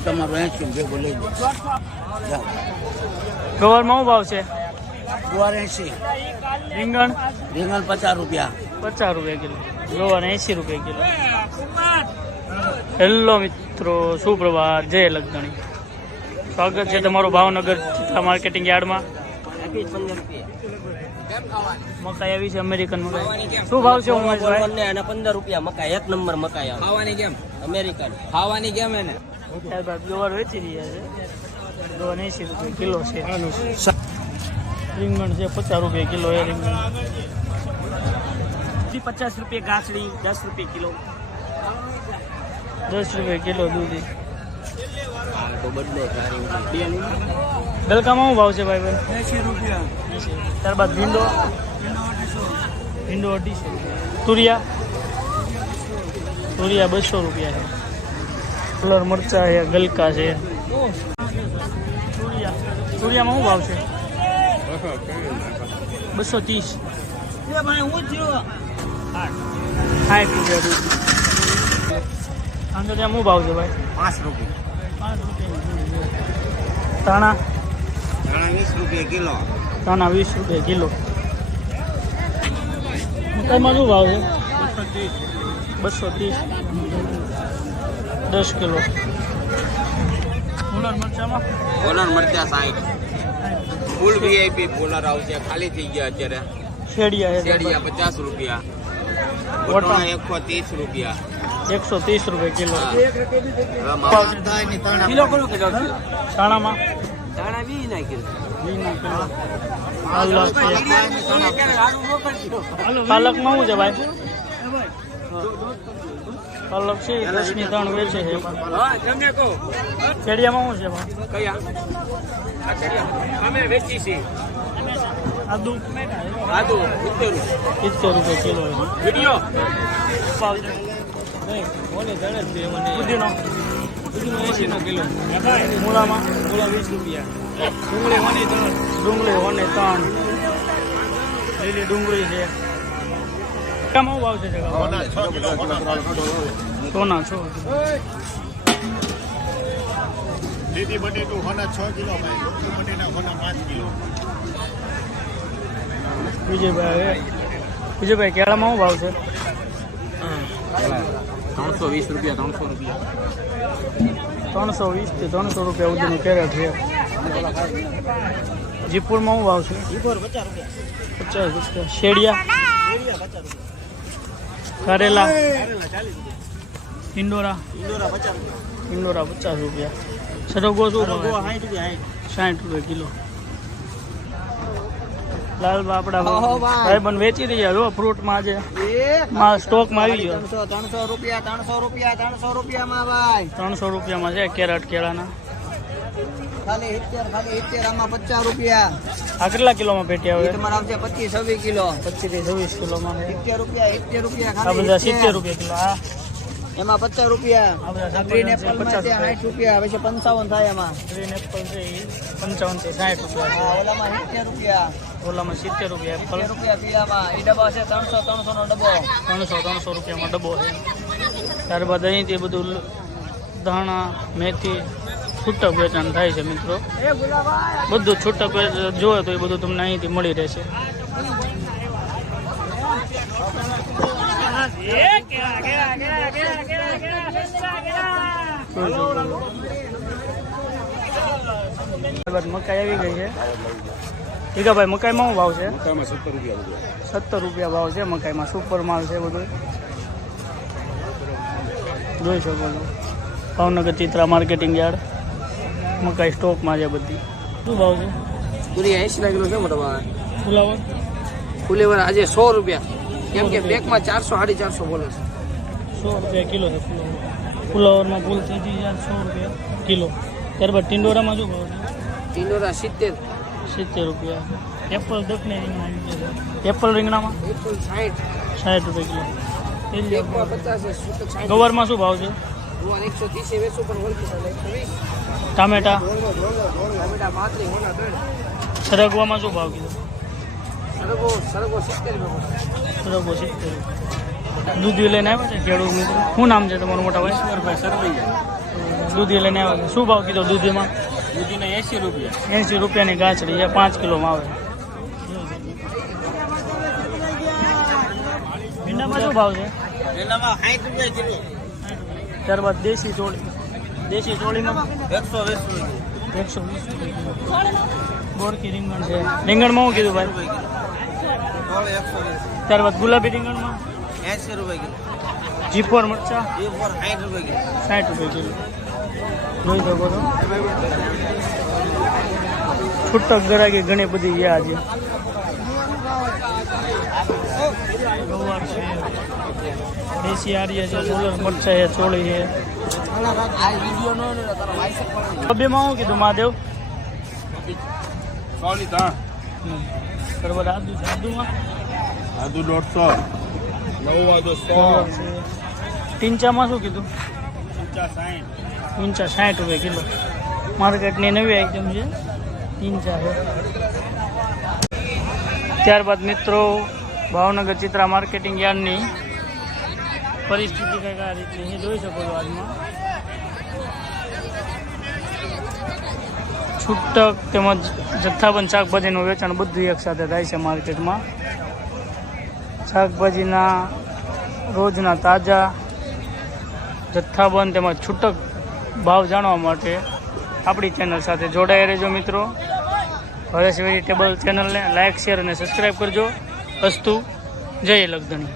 તમારો 80 ભેગો લઈ લો। ગવારમાં શું ભાવ છે? ગુવાર 80, રીંગણ રીંગણ 50 રૂપિયા, 50 રૂપિયા કિલો, ગવાર 80 રૂપિયા કિલો। હેલો મિત્રો, સુપ્રભાત, જય લગધણી, સ્વાગત છે તમારું ભાવનગર ચિત્રા માર્કેટિંગ યાર્ડમાં। મકાઈ આવી છે અમેરિકન મકાઈ, શું ભાવ છે ઉમેશભાઈ? 15 રૂપિયા મકાઈ, એક નંબર મકાઈ ખાવાની કેમ અમેરિકન ખાવાની કેમ એને ત્યારબાદ ગવાર વેચી રહ્યા છે, ગવાર 80 રૂપિયા કિલો છે। રીંગણ છે 50 રૂપિયા કિલો, એ રીંગણ 50 રૂપિયા ગાંસડી, 10 રૂપિયા કિલો, 10 રૂપિયા કિલો દૂધી। તો બદલે ગલકામાં શું ભાવ છે ભાઈ બેન? 80 રૂપિયા, ત્યારબાદ ભીંડો, ભીંડો 250, તુરિયા 200 રૂપિયા છે। કલર મરચા છે, ગલકા છે, તુરિયામાં શું ભાવ છે? 230, 60 રૂપિયા દૂધ। આંધો ત્યાં શું ભાવ છે ભાઈ? 5 રૂપિયા, 5 રૂપિયા। ધાણા 20 રૂપિયા કિલો, ધાણા 20 રૂપિયા કિલો। મકાઈમાં શું ભાવ છે? 230, 10 કિલો। ફૂલર મરચામાં પોલર મરચા 60, ફૂલ વીઆઈપી પોલર આવશે, ખાલી થઈ ગયા અત્યારે। શેડિયા છે, શેડિયા 50 રૂપિયા, વટાણા 130 રૂપિયા, 130 રૂપિયા કિલો। કિલો કરો કે ધાણામાં દાણા 20 નાખી 20 કિલો। પાલક છે, પાલકમાં શું છે ભાઈ? પાલક છે 10 ની 3 વેચે છે। હા તમે કહો શેડિયામાં શું છે ભાઈ? કયા આ શેડિયા અમે વેચી છે આદુ, 70 રૂપિયા કિલો છે। વિડિયો ભાવ છે દૂધીનો 80 કિલો, મૂળામાં 20 રૂપિયા, ડુંગળી 3, લીલી ડુંગળી છે। કામાં ભાવ છે સોના 6 દીદી બટેટું હોના 6 કિલો ભાઈ, લોકલ બટેટા હોના 5 કિલો। વિજયભાઈ કેળામાં શું ભાવ છે? 320 રૂપિયા, 300 રૂપિયા, 320 થી 300 રૂપિયા સુધીનું કેરેટ છે। જીપુરમાં શું ભાવ છે? 50 રૂપિયા। શેડિયા, કારેલા, ઇન્ડોરા 50 રૂપિયા। સરગવો શું ભાવ? 60 રૂપિયા કિલો। લાલ બાપડા ભાઈબંધ વેચી રહ્યા જો ફ્રૂટમાં આજે માલ સ્ટોકમાં આવી ગયો। 300 રૂપિયા, 300 રૂપિયા, 300 રૂપિયામાં ભાઈ 300 રૂપિયામાં છે કેરેટ કેળાના। ખાલી 70 આમાં 50 રૂપિયા। આ કેટલા કિલોમાં પેટી આવે? તમારે આવશે 25-26 કિલો, 25 થી 26 કિલોમાં છે। 70 રૂપિયા આ બધા 70 રૂપિયા કિલો। આ એમાં 50 રૂપિયા, આ બધા ગ્રીન સફરજન એપલ છે 50 60 રૂપિયા, હવે છે 55 થાય એમાં। ગ્રીન એપલ છે એ 55 થી 60 રૂપિયા હા, ઓલામાં 70 રૂપિયા, છે। ઓલામાં 70 રૂપિયા એપલ, 70 રૂપિયા પીલામાં। એ ડબ્બા છે 300 નો ડબ્બો, 300 રૂપિયામાં ડબ્બો છે। ત્યારબાદ અહીંથી બધું ધાણા, મેથી છૂટક વેચાણ થાય છે મિત્રો। બધું છૂટક જોવે તો એ બધું તમને અહીંથી મળી રહેશે। મકાઈ આવી ગઈ છે। ઠીકાભાઈ મકાઈમાં શું ભાવ છે? 70 રૂપિયા ભાવ છે મકાઈમાં। સુપર માલ છે બધું, જોઈ શકો છો। ભાવનગર ચિત્રા માર્કેટિંગ યાર્ડ, મકાઈ સ્ટોકમાં છે બધી। શું ભાવ છે? પૂરી 80 કિલો છે મોટા ભાઈ। ફુલાવર ફુલેવર આજે 100 રૂપિયા, કેમ કે પેકમાં 400 450 બોલે છે। 100 રૂપિયા કિલો છે ફુલાવર। ફુલાવરમાં ફૂલ થઈ જાય 100 રૂપિયા કિલો। ત્યારબાદ ટિંડોરામાં શું ભાવ છે? ટીંડોરા 70, 70 રૂપિયા। એપલ દક્ષિણ રીંગણા આવી ગયા છે। એપલ રીંગણામાં એપલ 60, 60 રૂપિયા કિલો। પેકમાં 50 છે, 60। ગવારમાં શું ભાવ છે? 130 વેચું પણ હોલસેલ 120। ટામેટા, ટમેટા 35 હોના 3, સરગવામાં શું ભાવ કીધો? સરગવો 70 રૂપિયા, સરગવો 70 રૂપિયા। દૂધ લઈને આવ્યા છે ખેડૂત મિત્રો, શું નામ છે તમારું મોટા ભાઈ? સરવૈયા દૂધી લઈને આવ્યા છે. શું ભાવ કીધો દૂધીમાં? દૂધીના 80 રૂપિયા. 80 રૂપિયાની ગાંચડી છે, 5 કિલોમાં આવે. ભીંડામાં શું ભાવ છે? એનામાં 60 રૂપિયા કિલો. ત્યારબાદ દેશી ચોળી. દેશી ચોળીમાં 120 120. બોરકી રીંગણ છે. રીંગણમાં શું કીધું ભાઈ? રૂપિયા. 120. ત્યારબાદ ગુલાબી રીંગણમાં 80 રૂપિયા કિલો. જીપોર મરચા એ પર 60 રૂપિયા કિલો. 60 રૂપિયા કિલો. જોઈ શકો છો. છૂટક ગરાકી ઘણી બધી છે આજે. ગવાર છે, દેશી આર્ય છે, સોલર મરચા છે, ચોળી છે. બેમાં શું કીધું મહાદેવ? બરાબર. આદુમાં આદુ 150. નવું આદુ 100. ટીંચામાં શું કીધું? 50 ટીંચા 60 રૂપિયા કિલો. માર્કેટની નવી આઈટમ છે ટીંચા છે. ત્યારબાદ મિત્રો ભાવનગર ચિત્રા માર્કેટિંગ યાર્ડની પરિસ્થિતિ કંઈક આ રીતની છે, જોઈ શકો છો. આજમાં છૂટક તેમજ જથ્થાબંધ શાકભાજીનું વેચાણ બધું એક સાથે થાય છે માર્કેટમાં. શાકભાજીના રોજના તાજા જથ્થાબંધ તેમજ છૂટક ભાવ જાણવા માટે આપણી ચેનલ સાથે જોડાઈ રહેજો મિત્રો. હરેશ વેજીટેબલ ચેનલને લાઇક, શેર અને સબસ્ક્રાઈબ કરજો. અસ્તુ. જય લગધણી.